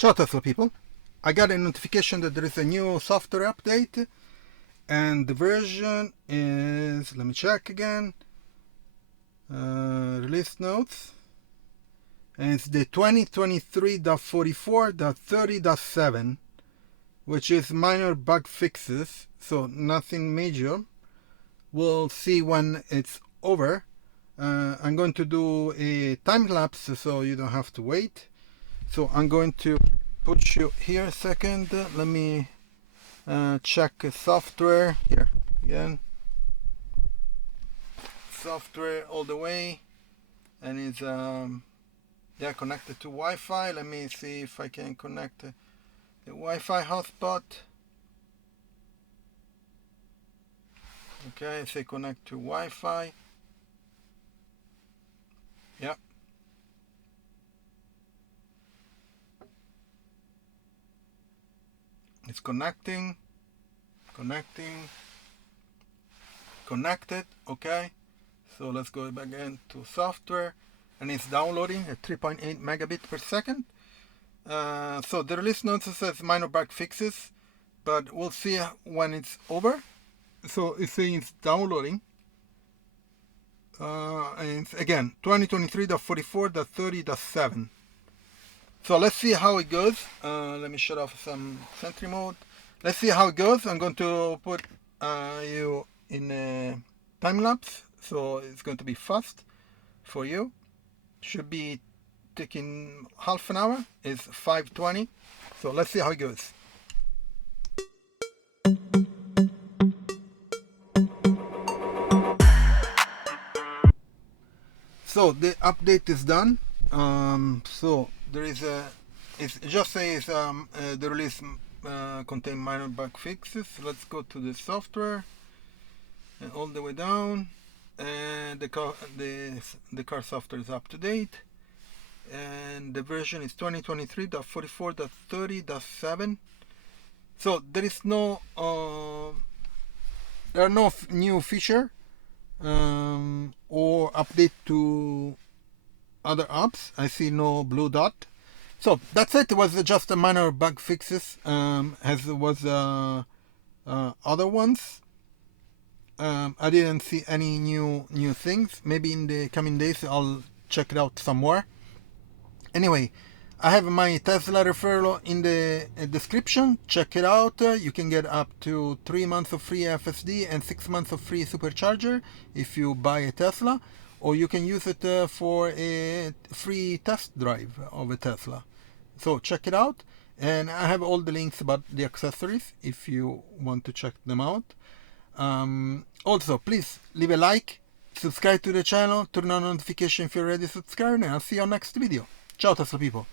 Ciao Tesla people, I got a notification that there is a new software update and the version is, let me check again, release notes, and it's the 2023.44.30.7, which is minor bug fixes, so nothing major. We'll see when it's over. I'm going to do a time lapse so you don't have to wait. So I'm going to put you here a second. Let me check software here again. Software all the way, and it's yeah, connected to Wi-Fi. Let me see if I can connect the Wi-Fi hotspot. Okay, say connect to Wi-Fi. Yeah. It's connected. Okay, so let's go back again to software, and it's downloading at 3.8 megabit per second. So the release notes says minor bug fixes, but we'll see when it's over. So it's saying it's downloading, and it's again 2023.44.30.7. So let's see how it goes. Let me shut off some sentry mode. Let's see how it goes. I'm going to put you in a time lapse, so it's going to be fast for you. Should be taking half an hour. It's 5:20. So let's see how it goes. So the update is done. So there is it just says the release contain minor bug fixes. Let's go to the software and all the way down, and the car software is up to date, and the version is 2023.44.30.7. so there is no there are no new feature or update to other apps. I see no blue dot. So that's it. It was just a minor bug fixes, as it was other ones. I didn't see any new things. Maybe in the coming days I'll check it out some more. Anyway, I have my Tesla referral in the description. Check it out. You can get up to 3 months of free FSD and 6 months of free Supercharger if you buy a Tesla, or you can use it for a free test drive of a Tesla. So check it out, and I have all the links about the accessories if you want to check them out. Also, please leave a like, subscribe to the channel, turn on notification if you're already subscribed, and I'll see you on next video. Ciao Tesla people!